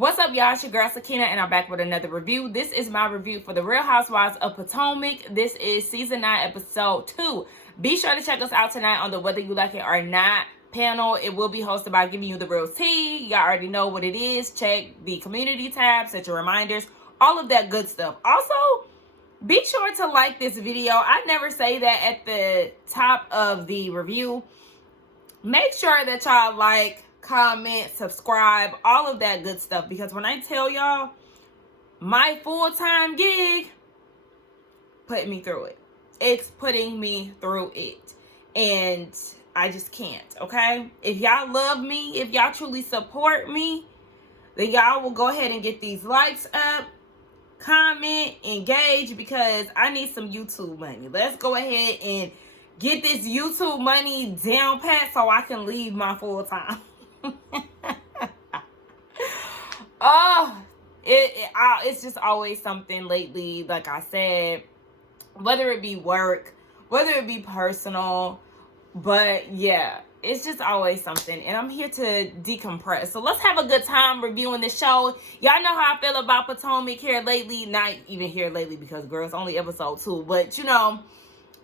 What's up, y'all? It's your girl, Kiana, and I'm back with another review. This is my review for The Real Housewives of Potomac. This is Season 9, Episode 2. Be sure to check us out tonight on the Whether You Like It or Not panel. It will be hosted by Giving You the Real Tea. Y'all already know what it is. Check the community tab, set your reminders, all of that good stuff. Also, be sure to like this video. I never say that at the top of the review. Make sure that y'all like, comment, subscribe, all of that good stuff, because when I tell y'all, my full-time gig put me through it. It's putting me through it, and I just can't. Okay, if y'all love me, if y'all truly support me, then y'all will go ahead and get these likes up, comment, engage, because I need some YouTube money. Let's go ahead and get this YouTube money down pat so I can leave my full-time. It's just always something lately. Like I said, whether it be work, whether it be personal, but yeah, it's just always something, and I'm here to decompress. So let's have a good time reviewing this show. Y'all know how I feel about Potomac here lately. Not even here lately, because girl, it's only episode 2, but you know,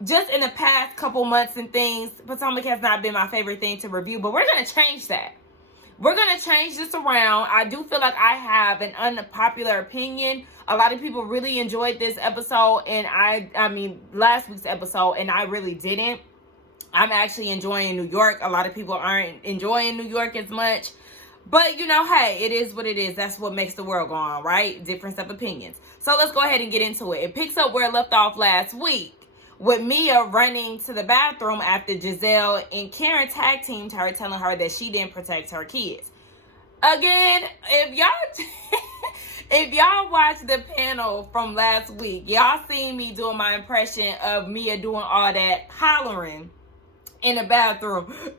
just in the past couple months and things, Potomac has not been my favorite thing to review, but we're gonna change that. We're going to change this around. I do feel like I have an unpopular opinion. A lot of people really enjoyed this episode, and I mean, last week's episode, and I really didn't. I'm actually enjoying New York. A lot of people aren't enjoying New York as much. But, you know, hey, it is what it is. That's what makes the world go on, right? Difference of opinions. So let's go ahead and get into it. It picks up where it left off last week, with Mia running to the bathroom after Jazelle and Karen tag teamed her, telling her that she didn't protect her kids. Again, if y'all watched the panel from last week, y'all seen me doing my impression of Mia doing all that hollering in the bathroom. Girl,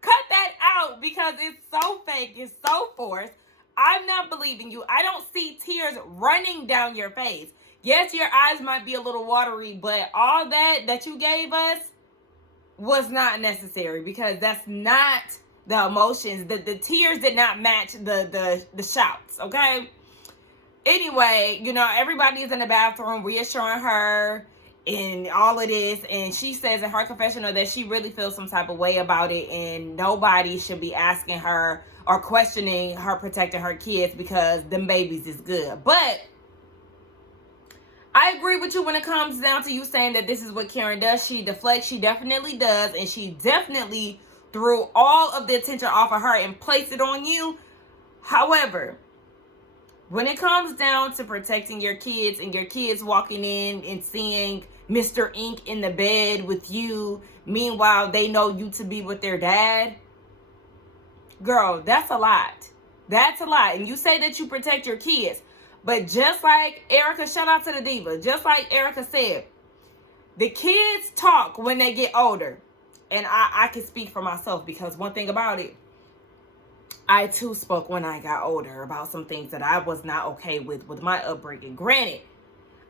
cut that out, because it's so fake, it's so forced. I'm not believing you. I don't see tears running down your face. Yes, your eyes might be a little watery, but all that you gave us was not necessary, because that's not the emotions. The tears did not match the shouts, okay? Anyway, you know, everybody's in the bathroom reassuring her and all of this, and she says in her confessional that she really feels some type of way about it, and nobody should be asking her or questioning her protecting her kids, because them babies is good. But I agree with you when it comes down to you saying that this is what Karen does. She deflects. She definitely does. And she definitely threw all of the attention off of her and placed it on you. However, when it comes down to protecting your kids, and your kids walking in and seeing Mr. Ink in the bed with you, meanwhile they know you to be with their dad, girl, that's a lot. That's a lot. And you say that you protect your kids, but just like Erica, shout out to the diva, just like Erica said, the kids talk when they get older. And I can speak for myself, because one thing about it, I too spoke when I got older about some things that I was not okay with my upbringing. Granted,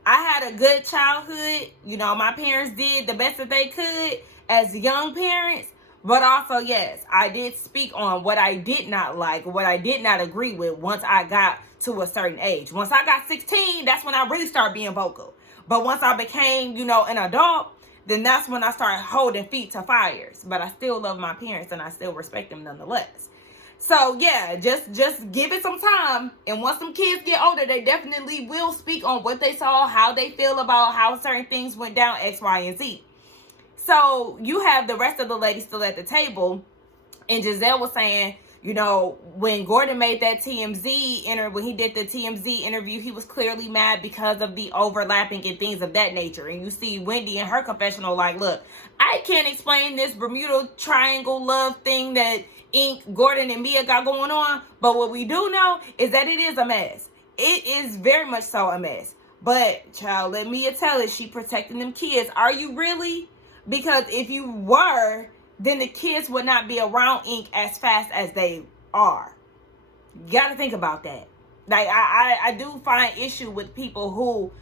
I had a good childhood. You know, my parents did the best that they could as young parents. But also, yes, I did speak on what I did not like, what I did not agree with once I got to a certain age. Once I got 16, that's when I really started being vocal. But once I became, you know, an adult, then that's when I started holding feet to fires. But I still love my parents, and I still respect them nonetheless. So, yeah, just give it some time. And once some kids get older, they definitely will speak on what they saw, how they feel about how certain things went down, X, Y, and Z. So you have the rest of the ladies still at the table, and Jazelle was saying, you know, when Gordon made that TMZ when he did the TMZ interview, he was clearly mad because of the overlapping and things of that nature. And you see Wendy in her confessional like, look, I can't explain this Bermuda Triangle love thing that Ink, Gordon, and Mia got going on, but what we do know is that it is a mess. It is very much so a mess. But, child, let Mia tell it, she protecting them kids. Are you really? Because if you were, then the kids would not be around Ink as fast as they are. You got to think about that. Like, I do find issue with people who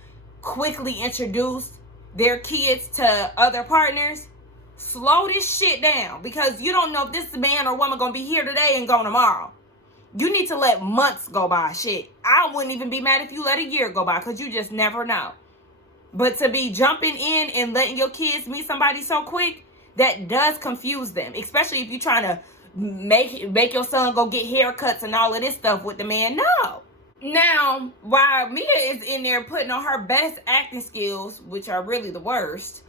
quickly introduce their kids to other partners slow this shit down, because you don't know if this man or woman gonna be here today and gone tomorrow. You need to let months go by. Shit, I wouldn't even be mad if you let a year go by, because you just never know. But to be jumping in and letting your kids meet somebody so quick, that does confuse them, especially if you're trying to make your son go get haircuts and all of this stuff with the man. No. Now, while Mia is in there putting on her best acting skills, which are really the worst,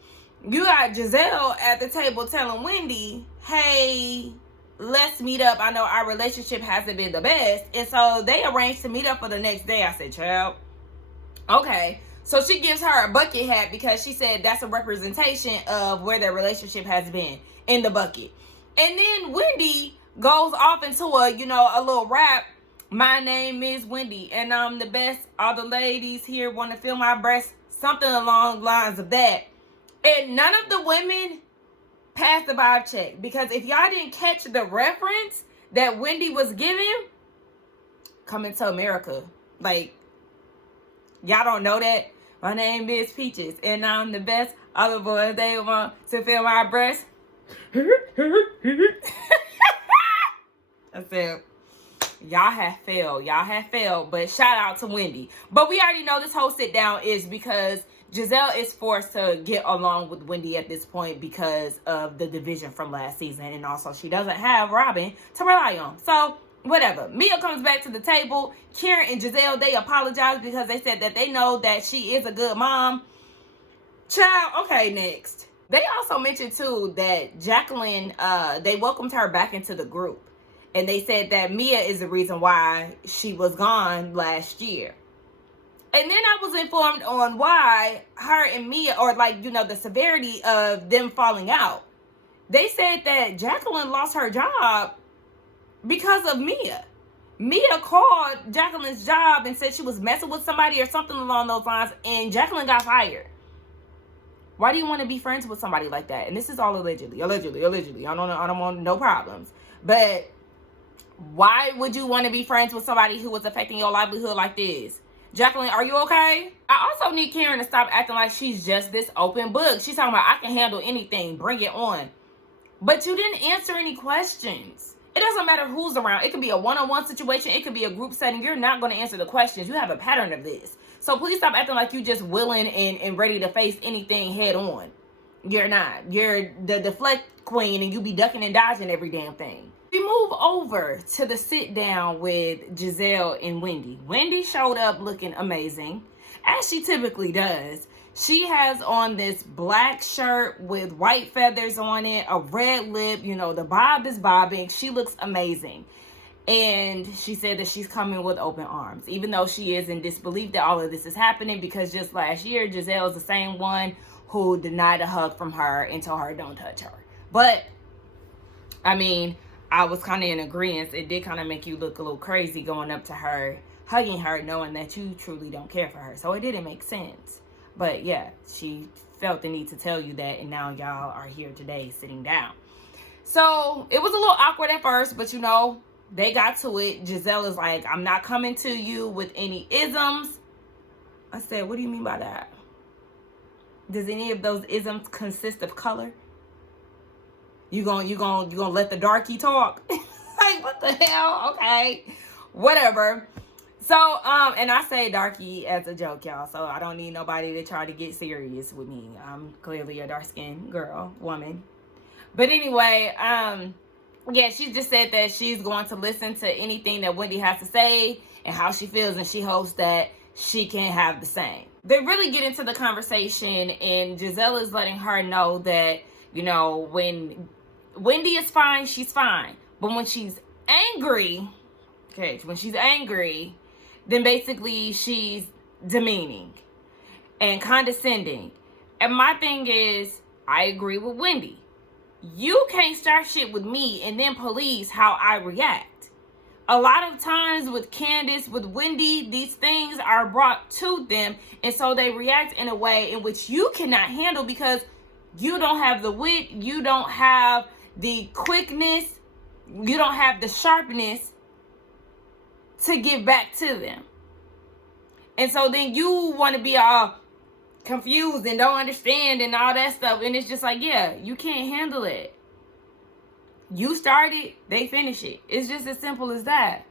you got Jazelle at the table telling Wendy, hey, let's meet up. I know our relationship hasn't been the best. And so they arranged to meet up for the next day. I said, child, okay. So she gives her a bucket hat because she said that's a representation of where their relationship has been, in the bucket. And then Wendy goes off into a little rap. My name is Wendy and I'm the best. All the ladies here want to feel my breast. Something along the lines of that. And none of the women passed the vibe check, because if y'all didn't catch the reference that Wendy was giving, Coming to America, like, y'all don't know that? My name is Peaches and I'm the best. All the boys, they want to feel my breast. I said, y'all have failed. But shout out to Wendy. But we already know this whole sit down is because Jazelle is forced to get along with Wendy at this point because of the division from last season. And also she doesn't have Robin to rely on. So whatever. Mia comes back to the table. Karen and Jazelle, they apologize because they said that they know that she is a good mom. Child, okay, next. They also mentioned too that Jacqueline, they welcomed her back into the group. And they said that Mia is the reason why she was gone last year. And then I was informed on why her and Mia, or the severity of them falling out. They said that Jacqueline lost her job because of Mia. Mia called Jacqueline's job and said she was messing with somebody or something along those lines, and Jacqueline got fired. Why do you want to be friends with somebody like that? And this is all allegedly. I don't want no problems. But why would you want to be friends with somebody who was affecting your livelihood like this? Jacqueline, are you okay? I also need Karen to stop acting like she's just this open book. She's talking about, I can handle anything. Bring it on. But you didn't answer any questions. It doesn't matter who's around. It could be a one-on-one situation. It could be a group setting. You're not going to answer the questions. You have a pattern of this. So please stop acting like you're just willing and ready to face anything head on. You're not. You're the deflect queen and you be ducking and dodging every damn thing. We move over to the sit down with Jazelle and Wendy. Wendy showed up looking amazing, as she typically does. She has on this black shirt with white feathers on it, a red lip, the bob is bobbing. She looks amazing. And she said that she's coming with open arms, even though she is in disbelief that all of this is happening, because just last year, Jazelle is the same one who denied a hug from her and told her, don't touch her. But, I mean, I was kind of in agreement. It did kind of make you look a little crazy going up to her, hugging her, knowing that you truly don't care for her. So it didn't make sense. But yeah, she felt the need to tell you that, and now y'all are here today sitting down. So it was a little awkward at first, but they got to it. Jazelle is like, I'm not coming to you with any isms. I said, what do you mean by that? Does any of those isms consist of color? You gonna let the darky talk? Like, what the hell? Okay, whatever. So, and I say darky as a joke, y'all. So I don't need nobody to try to get serious with me. I'm clearly a dark-skinned woman. But anyway, yeah, she just said that she's going to listen to anything that Wendy has to say and how she feels, and she hopes that she can have the same. They really get into the conversation, and Jazelle is letting her know that, when Wendy is fine, she's fine. But when she's angry, then basically she's demeaning and condescending. And my thing is, I agree with Wendy. You can't start shit with me and then police how I react. A lot of times with Candace, with Wendy, these things are brought to them, and so they react in a way in which you cannot handle because you don't have the wit, you don't have the quickness, you don't have the sharpness to give back to them. And so then you want to be all, confused and don't understand and all that stuff. And it's just like, yeah, you can't handle it. You start it, they finish it. It's just as simple as that.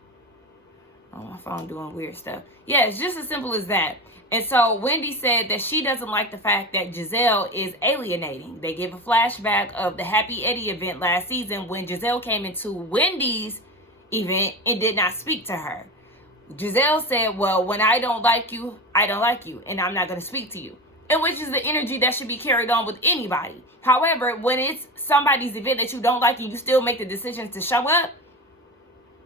Oh, my phone doing weird stuff. Yeah, it's just as simple as that. And so Wendy said that she doesn't like the fact that Jazelle is alienating. They give a flashback of the Happy Eddie event last season when Jazelle came into Wendy's event and did not speak to her. Jazelle said, well, when I don't like you, I don't like you, and I'm not going to speak to you. And which is the energy that should be carried on with anybody. However, when it's somebody's event that you don't like and you still make the decision to show up,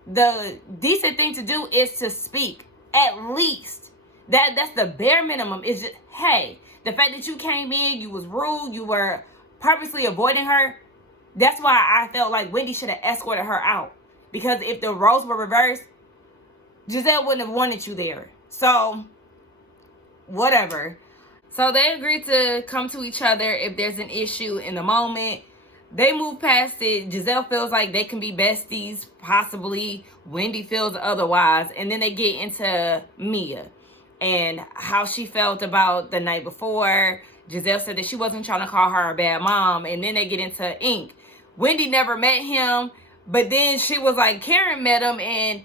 the decent thing to do is to speak. At least. That's the bare minimum. Is just, hey, the fact that you came in, you was rude, you were purposely avoiding her. That's why I felt like Wendy should have escorted her out. Because if the roles were reversed, Jazelle wouldn't have wanted you there. So, whatever. So they agreed to come to each other if there's an issue in the moment. They move past it. Jazelle feels like they can be besties, possibly. Wendy feels otherwise. And then they get into Mia and how she felt about the night before. Jazelle said that she wasn't trying to call her a bad mom. And then they get into Ink. Wendy never met him, but then she was like, Karen met him, and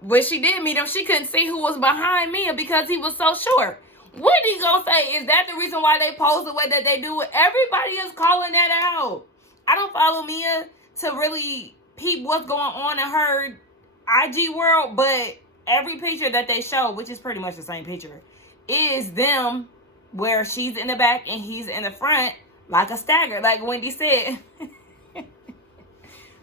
when she did meet him, she couldn't see who was behind Mia because he was so short. Wendy gonna say, is that the reason why they pose the way that they do? Everybody is calling that out. I don't follow Mia to really peep what's going on in her IG world, but every picture that they show, which is pretty much the same picture, is them where she's in the back and he's in the front like a stagger, like Wendy said.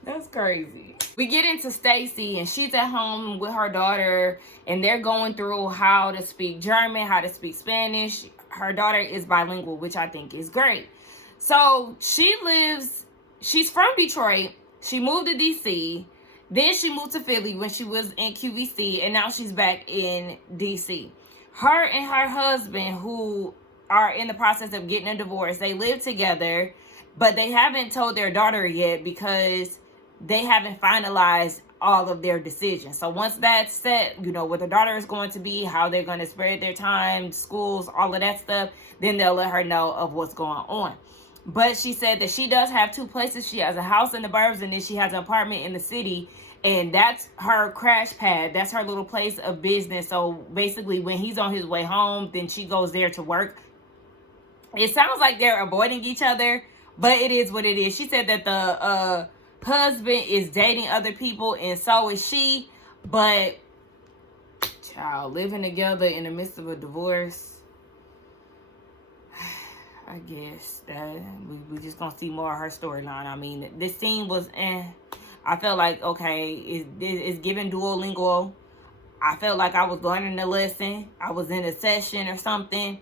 That's crazy. We get into Stacy, and she's at home with her daughter, and they're going through how to speak German, how to speak Spanish. Her daughter is bilingual, which I think is great. So she's from Detroit. She moved to DC. Then she moved to Philly when she was in QVC, and now she's back in DC. Her and her husband, who are in the process of getting a divorce, they live together, but they haven't told their daughter yet because they haven't finalized all of their decisions. So once that's set, you know, what their daughter is going to be, how they're going to spread their time, schools, all of that stuff, then they'll let her know of what's going on. But she said that she does have two places. She has a house in the burbs, and then she has an apartment in the city, and that's her crash pad. That's her little place of business. So basically when he's on his way home, then she goes there to work. It sounds like they're avoiding each other, but it is what it is. She said that the husband is dating other people, and so is she. But child, living together in the midst of a divorce, I guess that we just gonna see more of her storyline. I mean, this scene was I felt like, okay, it's giving Duolingo. I felt like I was learning a lesson. I was in a session or something.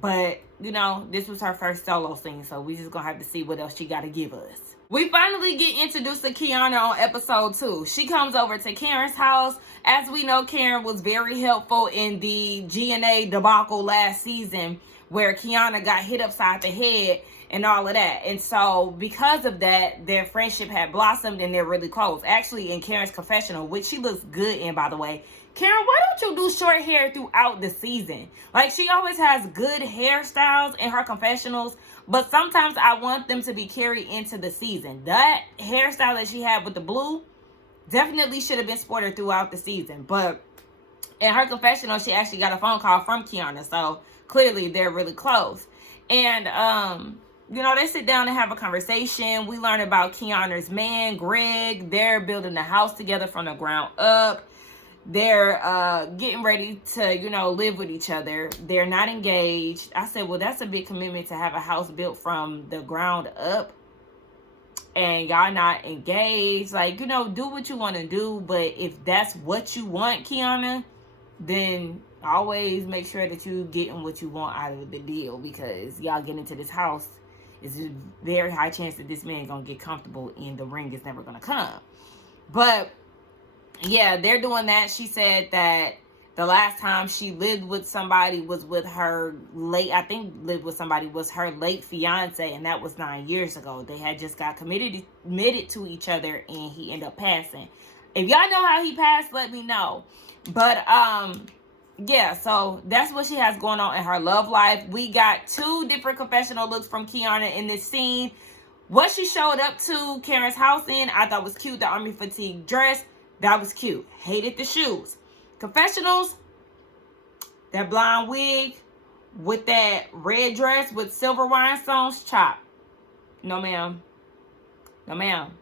But, you know, this was her first solo scene, so we just gonna have to see what else she gotta give us. We finally get introduced to Kiana on episode 2. She comes over to Karen's house. As we know, Karen was very helpful in the G&A debacle last season where Kiana got hit upside the head and all of that. And so because of that, their friendship had blossomed and they're really close. Actually, in Karen's confessional, which she looks good in, by the way, Karen, why don't you do short hair throughout the season? Like, she always has good hairstyles in her confessionals, but sometimes I want them to be carried into the season. That hairstyle that she had with the blue definitely should have been sported throughout the season. But in her confessional, she actually got a phone call from Kiana, so clearly they're really close. And, you know, they sit down and have a conversation. We learn about Kiana's man, Greg. They're building a house together from the ground up. They're getting ready to, you know, live with each other. They're not engaged. I said, well, that's a big commitment to have a house built from the ground up and y'all not engaged. Like, you know, do what you want to do. But if that's what you want, Kiana, then always make sure that you getting what you want out of the deal, because y'all get into this house, it's a very high chance that this man gonna get comfortable and the ring is never gonna come. But yeah, they're doing that. She said that the last time she lived with somebody was with her late, I think lived with somebody was her late fiance, and that was 9 years ago. They had just got committed to each other, and he ended up passing. If y'all know how he passed, let me know. But yeah, so that's what she has going on in her love life. We got 2 different confessional looks from Kiana in this scene. What she showed up to Karen's house in, I thought was cute. The army fatigue dress, that was cute. Hated the shoes. Confessionals, that blonde wig with that red dress with silver rhinestones, chop. No, ma'am. No, ma'am.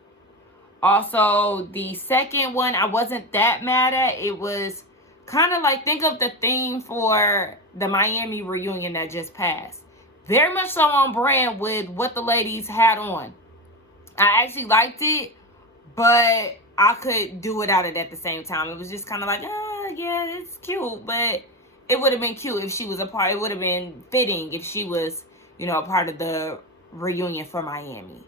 Also, the second one, I wasn't that mad at. It was kind of like, think of the theme for the Miami reunion that just passed. Very much so on brand with what the ladies had on. I actually liked it, but I could do without it at the same time. It was just kind of like, yeah, it's cute, but it would have been cute if she was a part. It would have been fitting if she was, a part of the reunion for Miami.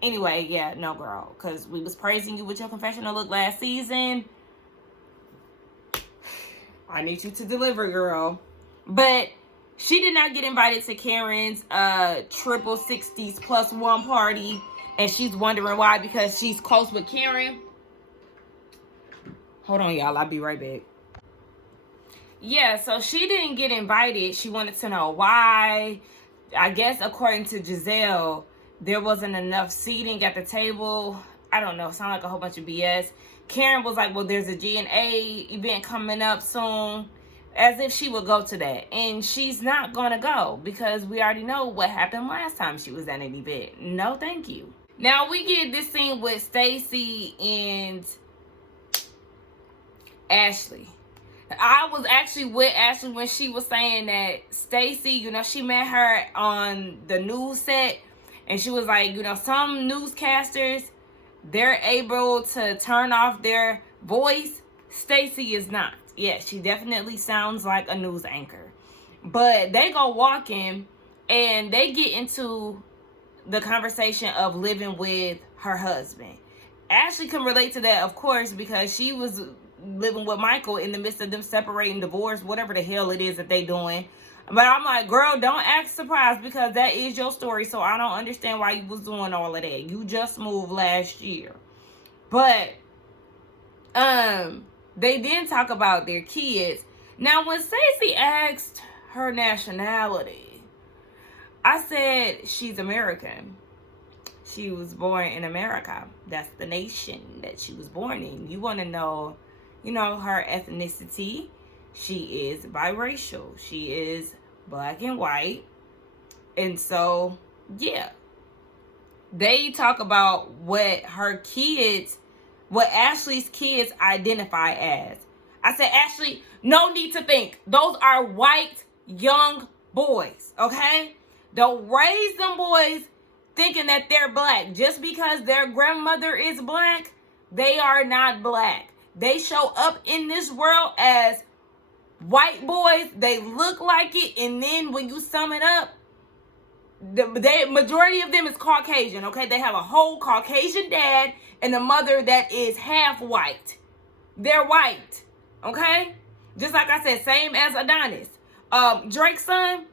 Anyway, yeah, no, girl, because we was praising you with your confessional look last season. I need you to deliver, girl. But she did not get invited to Karen's triple 60s plus 1 party. And she's wondering why, because she's close with Karen. Hold on, y'all. I'll be right back. Yeah, so she didn't get invited. She wanted to know why. I guess according to Jazelle, there wasn't enough seating at the table. I don't know. Sound like a whole bunch of BS. Karen was like, well, there's a G&A event coming up soon. As if she would go to that. And she's not going to go because we already know what happened last time she was at an event. No, thank you. Now, we get this scene with Stacy and Ashley. I was actually with Ashley when she was saying that Stacy, she met her on the news set. And she was like, some newscasters, they're able to turn off their voice. Stacy is not. Yeah, she definitely sounds like a news anchor. But they go walking and they get into the conversation of living with her husband. Ashley can relate to that, of course, because she was living with Michael in the midst of them separating, divorce, whatever the hell it is that they doing. But I'm like, girl, don't act surprised because that is your story. So I don't understand why you was doing all of that. You just moved last year. But, they didn't talk about their kids. Now, when Stacy asked her nationality, I said she's American. She was born in America. That's the nation that she was born in. You want to know, her ethnicity. She is biracial. She is black and white. And so, yeah. They talk about what Ashley's kids identify as. I said, Ashley, no need to think. Those are white young boys, okay? Don't raise them boys thinking that they're black. Just because their grandmother is black, they are not black. They show up in this world as white boys. They look like it, and then when you sum it up, the majority of them is Caucasian, okay? They have a whole Caucasian dad and a mother that is half white. They're white, okay? Just like I said, same as Adonis. Drake's son,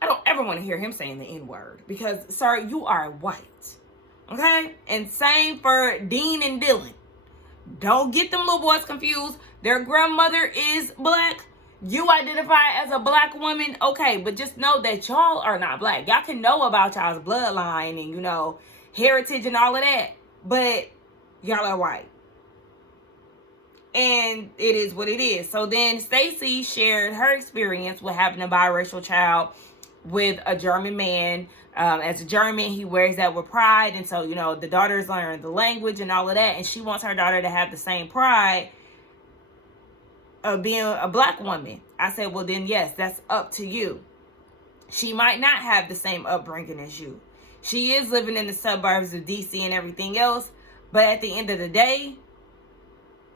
I don't ever want to hear him saying the N-word because, sir, you are white, okay? And same for Dean and Dylan. Don't get them little boys confused. Their grandmother is black. You identify as a black woman, okay, but just know that y'all are not black. Y'all can know about y'all's bloodline and, heritage and all of that, but y'all are white. And it is what it is. So then Stacy shared her experience with having a biracial child with a German man. As a German, he wears that with pride. And so, the daughters learn the language and all of that. And she wants her daughter to have the same pride of being a black woman. I said, well, then, yes, that's up to you. She might not have the same upbringing as you. She is living in the suburbs of DC and everything else. But at the end of the day,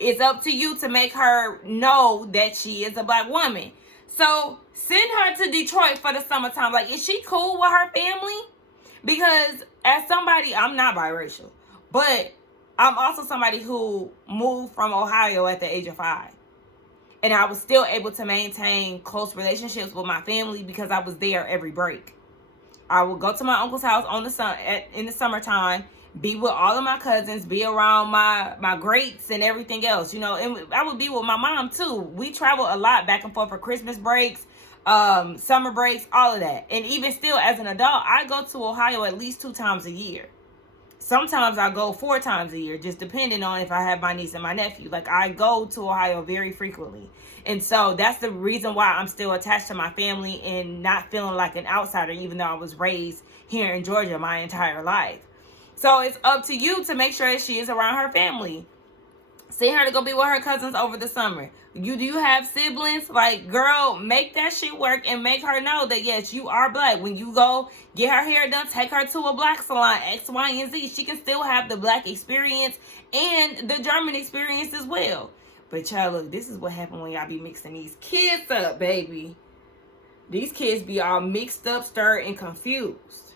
it's up to you to make her know that she is a black woman. So send her to Detroit for the summertime. Like, is she cool with her family? Because as somebody, I'm not biracial, but I'm also somebody who moved from Ohio at the age of 5. And I was still able to maintain close relationships with my family because I was there every break. I would go to my uncle's house in the summertime be with all of my cousins, be around my greats and everything else, you know. And I would be with my mom too. We travel a lot back and forth for Christmas breaks, summer breaks, all of that. And even still, as an adult, I go to Ohio at least 2 times a year. Sometimes I go 4 times a year, just depending on if I have my niece and my nephew. Like, I go to Ohio very frequently. And so that's the reason why I'm still attached to my family and not feeling like an outsider, even though I was raised here in Georgia my entire life. So it's up to you to make sure that she is around her family. Send her to go be with her cousins over the summer. Do you have siblings? Like, girl, make that shit work and make her know that, yes, you are black. When you go get her hair done, take her to a black salon, X, Y, and Z. She can still have the black experience and the German experience as well. But y'all, look, this is what happened when y'all be mixing these kids up, baby. These kids be all mixed up, stirred, and confused.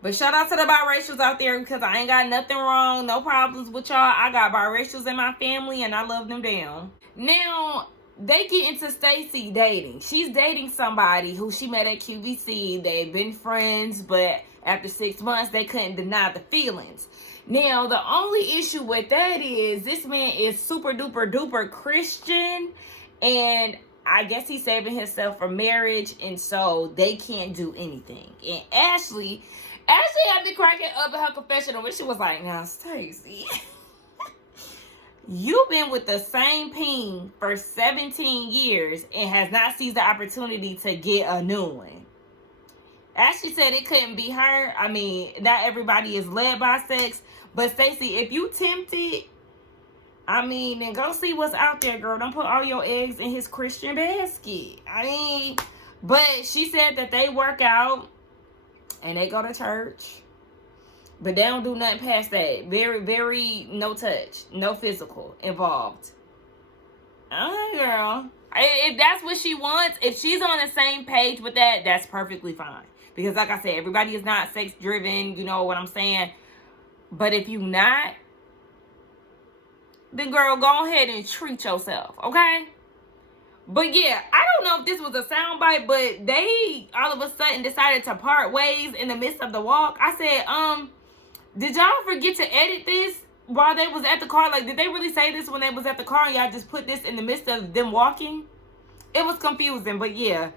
But shout out to the biracials out there, because I ain't got nothing wrong, no problems with y'all. I got biracials in my family and I love them down. Now, they get into Stacy dating. She's dating somebody who she met at QVC. They've been friends, but after 6 months, they couldn't deny the feelings. Now, the only issue with that is this man is super duper duper Christian, and I guess he's saving himself for marriage, and so they can't do anything. And Ashley had me cracking up in her confessional when she was like, now, Stacy, you've been with the same peen for 17 years and has not seized the opportunity to get a new one. Ashley said it couldn't be her. I mean, not everybody is led by sex. But, Stacy, if you tempted, I mean, then go see what's out there, girl. Don't put all your eggs in his Christian basket. I mean, but she said that they work out and they go to church, but they don't do nothing past that. Very, very no touch, no physical involved. Okay, girl. If that's what she wants, if she's on the same page with that, that's perfectly fine. Because like I said, everybody is not sex driven, you know what I'm saying? But if you not, then girl, go ahead and treat yourself, okay? But yeah, I don't know if this was a soundbite, but they all of a sudden decided to part ways in the midst of the walk. I said, did y'all forget to edit this while they was at the car? Like, did they really say this when they was at the car and y'all just put this in the midst of them walking? It was confusing, but yeah.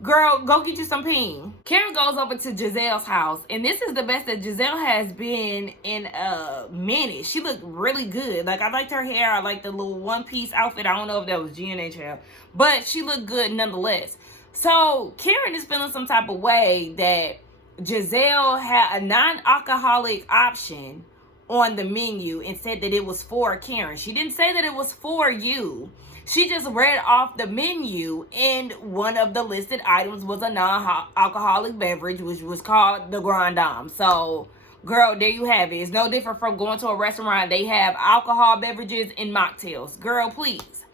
Girl, go get you some peen. Karen goes over to Jazelle's house, and this is the best that Jazelle has been in a minute. She looked really good. Like, I liked her hair. I liked the little one-piece outfit. I don't know if that was G&H hair, but she looked good nonetheless. So, Karen is feeling some type of way that Jazelle had a non-alcoholic option on the menu and said that it was for Karen. She didn't say that it was for you. She just read off the menu, and one of the listed items was a non-alcoholic beverage, which was called the Grand Dame. So, girl, there you have it. It's no different from going to a restaurant. They have alcohol beverages and mocktails. Girl, please.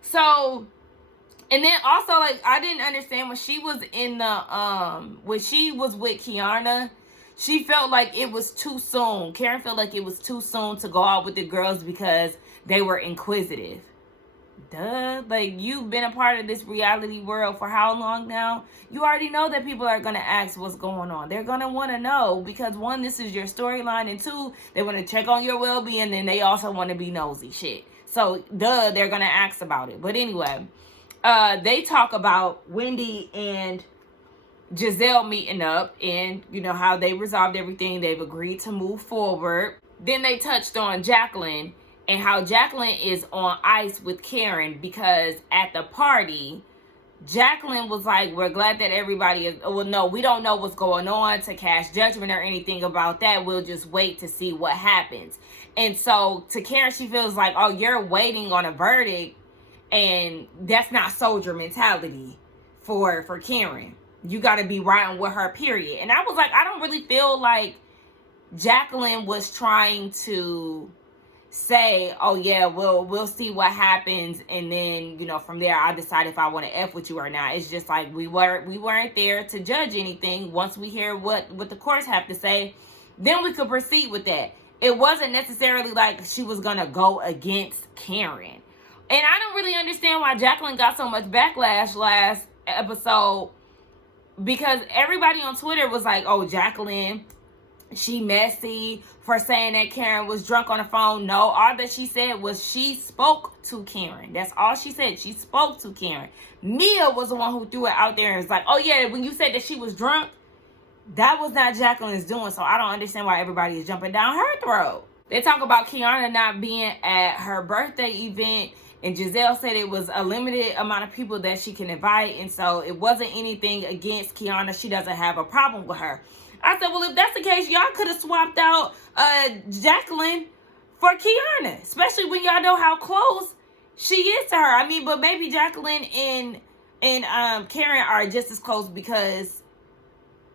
So, and then also, like, I didn't understand when she was in the, when she was with Kiana, she felt like it was too soon. Karen felt like it was too soon to go out with the girls because they were inquisitive. Duh. Like, you've been a part of this reality world for how long now? You already know that people are going to ask what's going on. They're going to want to know because, one, this is your storyline, and two, they want to check on your well-being, and then they also want to be nosy shit. So, duh, they're going to ask about it. But anyway, they talk about Wendy and Jazelle meeting up and, you know, how they resolved everything. They've agreed to move forward. Then they touched on Jacqueline and how Jacqueline is on ice with Karen because at the party, Jacqueline was like, we're glad that everybody is, well, no, we don't know what's going on to cast judgment or anything about that. We'll just wait to see what happens. And so to Karen, she feels like, oh, you're waiting on a verdict, and that's not soldier mentality for Karen. You got to be riding with her, period. And I was like, I don't really feel like Jacqueline was trying to say, oh yeah, we'll see what happens, and then, you know, from there I decide if I want to F with you or not. It's just like we weren't there to judge anything. Once we hear what the courts have to say, then we could proceed with that. It wasn't necessarily like she was gonna go against Karen. And I don't really understand why Jacqueline got so much backlash last episode, because everybody on Twitter was like, oh, Jacqueline she messy for saying that Karen was drunk on the phone. No, all that she said was she spoke to Karen. That's all she said. She spoke to Karen. Mia was the one who threw it out there and was like, oh yeah, when you said that she was drunk, that was not Jacqueline's doing. So I don't understand why everybody is jumping down her throat. They talk about Kiana not being at her birthday event, and Jazelle said it was a limited amount of people that she can invite, and so it wasn't anything against Kiana. She doesn't have a problem with her. I said, well, if that's the case, y'all could have swapped out Jacqueline for Kiana, especially when y'all know how close she is to her. I mean, but maybe Jacqueline and Karen are just as close because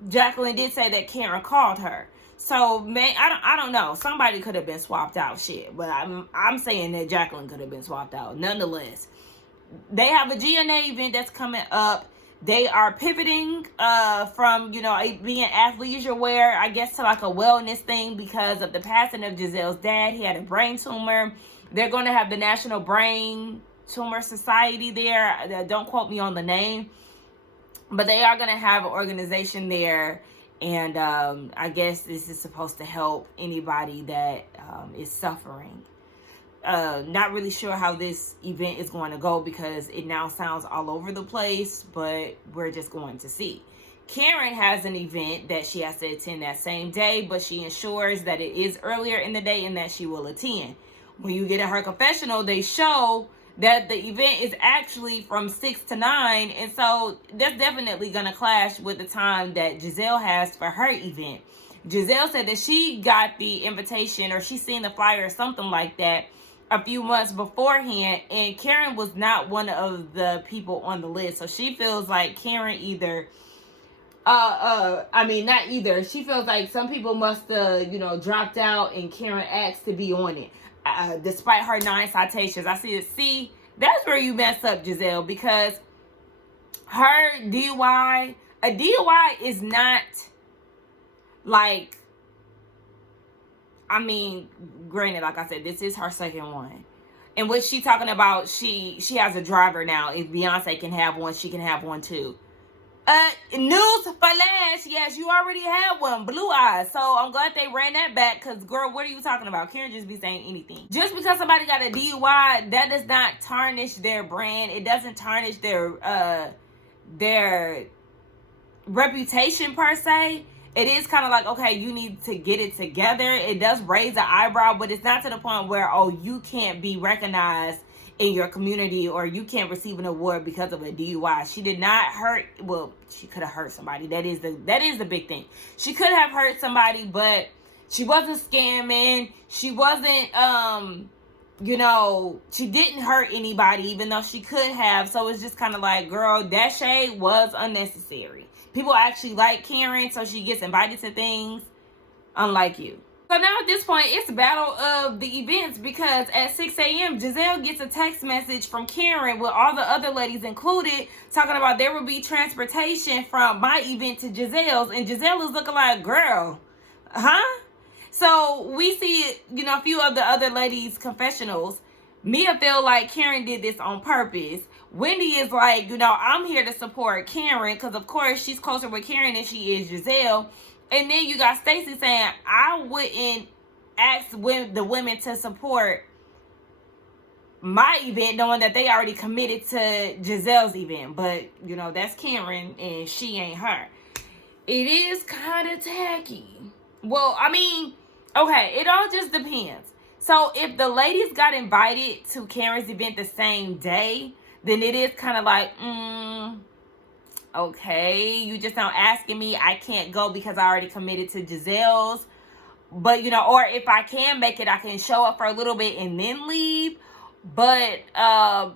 Jacqueline did say that Karen called her. So, man, I don't know. Somebody could have been swapped out, shit. But I'm saying that Jacqueline could have been swapped out. Nonetheless, they have a GNA event that's coming up. They are pivoting from, you know, being athleisure wear, I guess, to like a wellness thing because of the passing of Giselle's dad. He had a brain tumor. They're going to have the National Brain Tumor Society there. Don't quote me on the name. But they are going to have an organization there. And I guess this is supposed to help anybody that is suffering. Not really sure how this event is going to go because it now sounds all over the place, but we're just going to see. Karen has an event that she has to attend that same day, but she ensures that it is earlier in the day and that she will attend. When you get in her confessional, they show that the event is actually from 6 to 9, and so that's definitely going to clash with the time that Jazelle has for her event. Jazelle said that she got the invitation, or she seen the flyer or something like that a few months beforehand, and Karen was not one of the people on the list. So she feels like Karen either she feels like some people must have, dropped out and Karen asked to be on it. Despite her 9 citations. I see, that's where you mess up, Jazelle, because her DUI, a DUI is not like, I mean, granted, like I said, this is her second one. And what she talking about, she has a driver now. If Beyonce can have one, she can have one too. News flash, yes, you already had one, blue eyes. So I'm glad they ran that back, because girl, what are you talking about? Karen just be saying anything. Just because somebody got a DUI, that does not tarnish their brand. It doesn't tarnish their reputation per se. It is kind of like, okay, you need to get it together. It does raise an eyebrow, but it's not to the point where, oh, you can't be recognized in your community or you can't receive an award because of a DUI. She did not hurt. Well, she could have hurt somebody. That is the big thing. She could have hurt somebody, but she wasn't scamming. She wasn't, she didn't hurt anybody, even though she could have. So it's just kind of like, girl, that shade was unnecessary. People actually like Karen, so she gets invited to things, unlike you. So now at this point, it's battle of the events, because at 6 a.m., Jazelle gets a text message from Karen with all the other ladies included, talking about there will be transportation from my event to Giselle's. And Jazelle is looking like, girl, huh? So we see, a few of the other ladies' confessionals. Mia feel like Karen did this on purpose. Wendy is like, I'm here to support Karen, because of course she's closer with Karen than she is Jazelle. And then you got Stacy saying, I wouldn't ask the women to support my event knowing that they already committed to Giselle's event. But, that's Karen and she ain't her. It is kind of tacky. Well, I mean, okay, it all just depends. So if the ladies got invited to Karen's event the same day, then it is kind of like, okay, you just not asking me. I can't go because I already committed to Giselle's. But, or if I can make it, I can show up for a little bit and then leave. But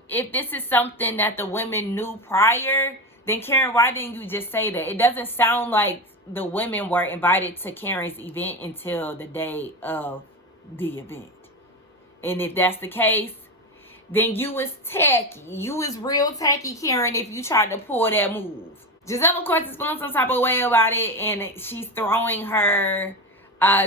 if this is something that the women knew prior, then Karen, why didn't you just say that? It doesn't sound like the women were invited to Karen's event until the day of the event. And if that's the case, then you was tacky. You was real tacky, Karen, if you tried to pull that move. Jazelle, of course, is feeling some type of way about it, and she's throwing her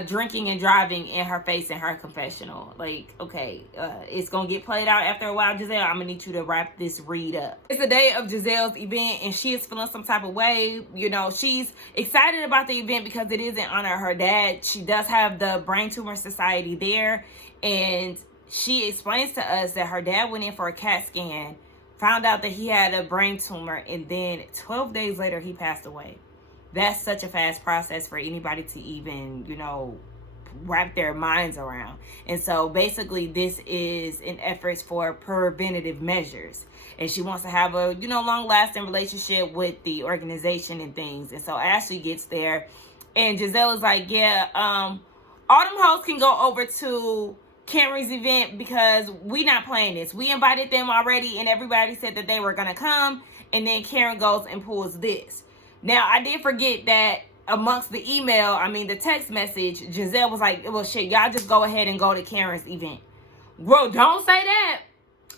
drinking and driving in her face in her confessional. Like, okay, it's gonna get played out after a while. Jazelle, I'm gonna need you to wrap this read up. It's the day of Jazelle's event, and she is feeling some type of way. You know, she's excited about the event because it is in honor of her dad. She does have the Brain Tumor Society there, and she explains to us that her dad went in for a CAT scan, found out that he had a brain tumor, and then 12 days later he passed away. That's such a fast process for anybody to even, you know, wrap their minds around. And so basically this is an effort for preventative measures. And she wants to have a, you know, long-lasting relationship with the organization and things. And so Ashley gets there, and Jazelle is like, yeah, all them hoes can go over to Karen's event because we not playing this. We invited them already, and everybody said that they were going to come. And then Karen goes and pulls this. Now, I did forget that amongst the email, the text message, Jazelle was like, well, shit, y'all just go ahead and go to Karen's event. Bro, don't say that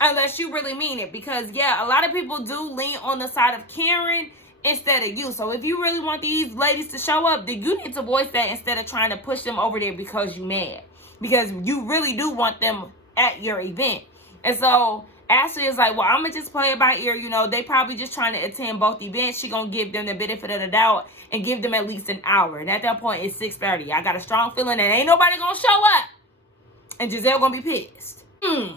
unless you really mean it. Because, yeah, a lot of people do lean on the side of Karen instead of you. So if you really want these ladies to show up, then you need to voice that instead of trying to push them over there because you mad. Because you really do want them at your event. And so Ashley is like, well, I'm going to just play it by ear. You know, they probably just trying to attend both events. She going to give them the benefit of the doubt and give them at least an hour. And at that point, it's 6:30. I got a strong feeling that ain't nobody going to show up. And Jazelle going to be pissed.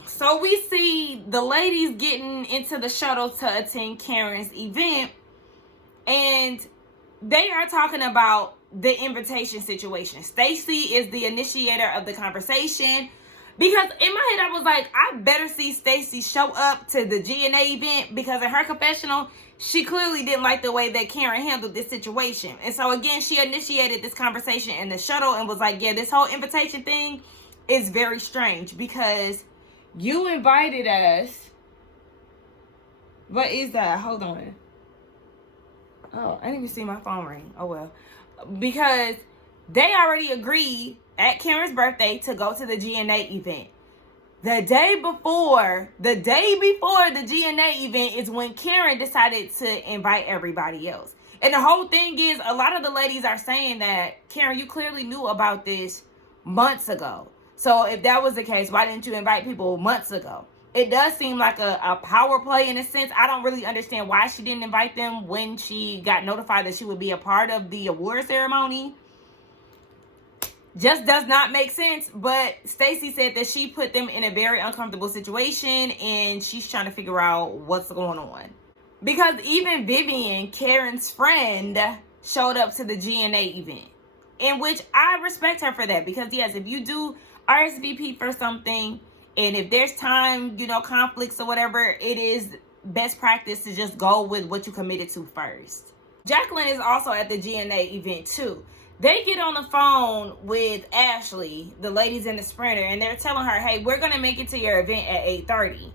So we see the ladies getting into the shuttle to attend Karen's event. And they are talking about the invitation situation. Stacy is the initiator of the conversation. Because in my head, I was like, I better see Stacy show up to the GNA event, because in her confessional, she clearly didn't like the way that Karen handled this situation. And so again, she initiated this conversation in the shuttle and was like, yeah, this whole invitation thing is very strange because you invited us. What is that? Hold on. Oh, I didn't even see my phone ring. Oh, well. Because they already agreed at Karen's birthday to go to the GNA event. The day before the GNA event is when Karen decided to invite everybody else. And the whole thing is, a lot of the ladies are saying that, Karen, you clearly knew about this months ago. So if that was the case, why didn't you invite people months ago? It does seem like a power play in a sense. I don't really understand why she didn't invite them when she got notified that she would be a part of the award ceremony. Just does not make sense. But Stacy said that she put them in a very uncomfortable situation, and she's trying to figure out what's going on. Because even Vivian, Karen's friend, showed up to the GNA event, in which I respect her for that. Because yes, if you do RSVP for something, and if there's time, conflicts or whatever, it is best practice to just go with what you committed to first. Jacqueline is also at the GNA event too. They get on the phone with Ashley, the ladies in the Sprinter, and they're telling her, hey, we're going to make it to your event at 8:30.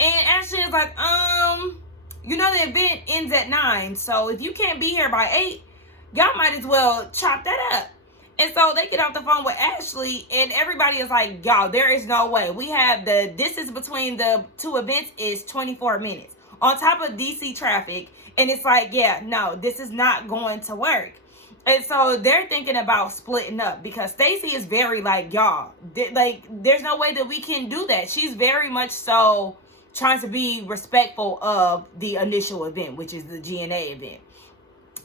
And Ashley is like, the event ends at 9. So if you can't be here by 8, y'all might as well chop that up. And so they get off the phone with Ashley, and everybody is like, y'all, there is no way. We have the distance between the two events is 24 minutes. On top of DC traffic. And it's like, yeah, no, this is not going to work. And so they're thinking about splitting up, because Stacy is very like, y'all, there's no way that we can do that. She's very much so trying to be respectful of the initial event, which is the GNA event.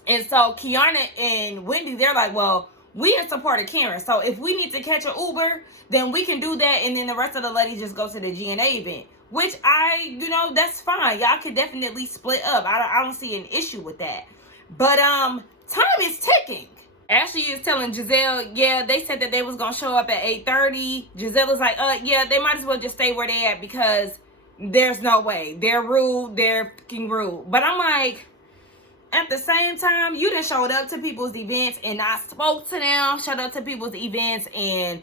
And so Kiana and Wendy, they're like, well, we in support of Karen. So if we need to catch an Uber, then we can do that. And then the rest of the ladies just go to the GNA event, which that's fine. Y'all could definitely split up. I don't see an issue with that. But, time is ticking. Ashley is telling Jazelle, yeah, they said that they was going to show up at 8:30. Jazelle is like, yeah, they might as well just stay where they at, because there's no way. They're rude. They're fucking rude. But I'm like, at the same time, you done showed up to people's events and not spoke to them. Showed up to people's events and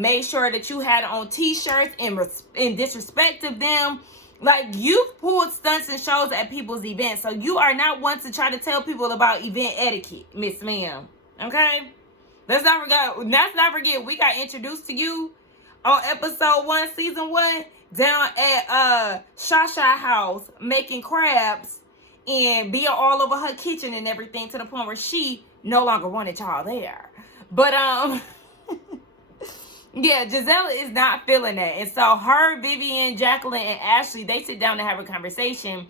made sure that you had on t-shirts and disrespect of them. Like, you've pulled stunts and shows at people's events. So you are not one to try to tell people about event etiquette, Miss Ma'am. Okay? Let's not forget, we got introduced to you on episode 1, season 1, down at Shasha house making crabs and being all over her kitchen and everything, to the point where she no longer wanted y'all there. But yeah, Jazelle is not feeling that. And so her, Vivian, Jacqueline, and Ashley, they sit down to have a conversation.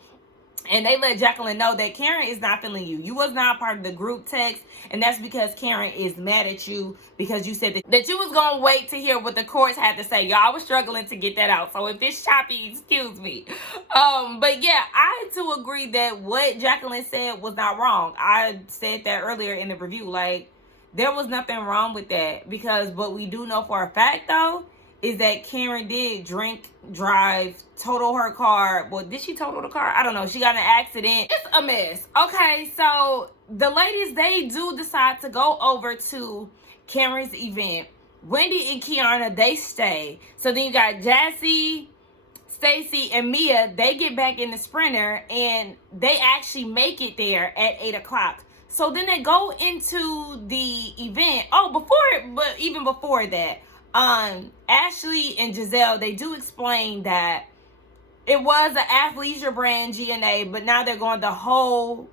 And they let Jacqueline know that Karen is not feeling you. You was not part of the group text. And that's because Karen is mad at you because you said that you was going to wait to hear what the courts had to say. Y'all was struggling to get that out. So if it's choppy, excuse me. But yeah, I too agree that what Jacqueline said was not wrong. I said that earlier in the review. Like, there was nothing wrong with that. Because what we do know for a fact, though, is that Karen did drink, drive, total her car. Well, did she total the car? I don't know. She got in an accident. It's a mess. Okay, so the ladies, they do decide to go over to Karen's event. Wendy and Kiana, they stay. So then you got Jazzy, Stacy, and Mia. They get back in the Sprinter, and they actually make it there at 8 o'clock. So then they go into the event. Even before that, Ashley and Jazelle, they do explain that it was an athleisure brand GNA, but now they're going the holistic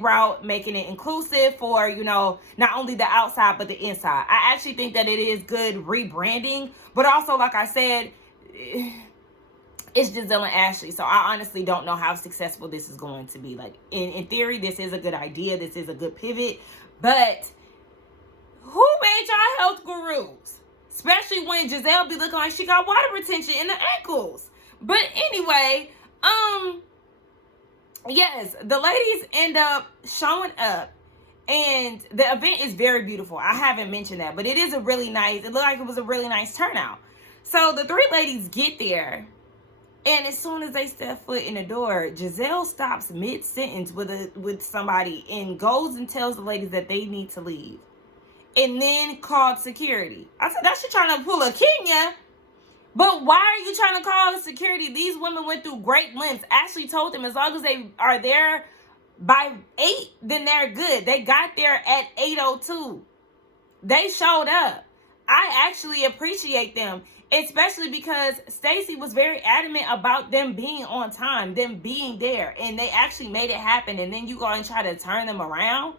route, making it inclusive for, not only the outside, but the inside. I actually think that it is good rebranding, but also, like I said, it's Jazelle and Ashley, so I honestly don't know how successful this is going to be. Like, in theory, this is a good idea, this is a good pivot, but who made y'all health gurus? Especially when Jazelle be looking like she got water retention in the ankles. But anyway, yes, the ladies end up showing up. And the event is very beautiful. I haven't mentioned that. But it is it looked like it was a really nice turnout. So the three ladies get there. And as soon as they step foot in the door, Jazelle stops mid-sentence with somebody and goes and tells the ladies that they need to leave. And then called security. I said, that's you trying to pull a Kenya. But why are you trying to call the security? These women went through great lengths. Ashley told them as long as they are there by 8, then they're good. They got there at 8:02. They showed up. I actually appreciate them, especially because Stacy was very adamant about them being on time, them being there, and they actually made it happen. And then you go and try to turn them around.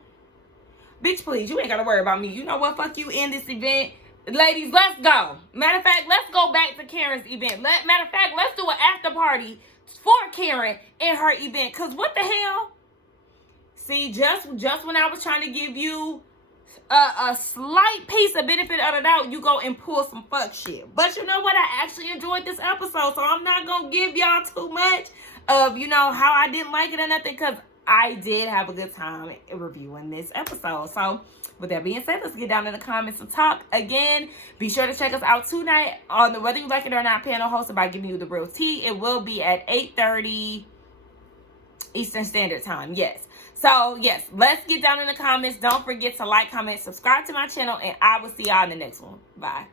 Bitch, please, you ain't got to worry about me. You know what? Fuck you in this event. Ladies, let's go. Matter of fact, let's go back to Karen's event. Matter of fact, let's do an after party for Karen in her event. Because what the hell? See, just when I was trying to give you a slight piece of benefit of the doubt, you go and pull some fuck shit. But you know what? I actually enjoyed this episode. So I'm not going to give y'all too much of, how I didn't like it or nothing. Because I did have a good time reviewing this episode. So, with that being said, let's get down in the comments and talk. Again, be sure to check us out tonight on the Whether You Like It or Not panel hosted by Giving You the Real Tea. It will be at 8:30 Eastern Standard Time. Yes. So, yes, let's get down in the comments. Don't forget to like, comment, subscribe to my channel, and I will see y'all in the next one. Bye.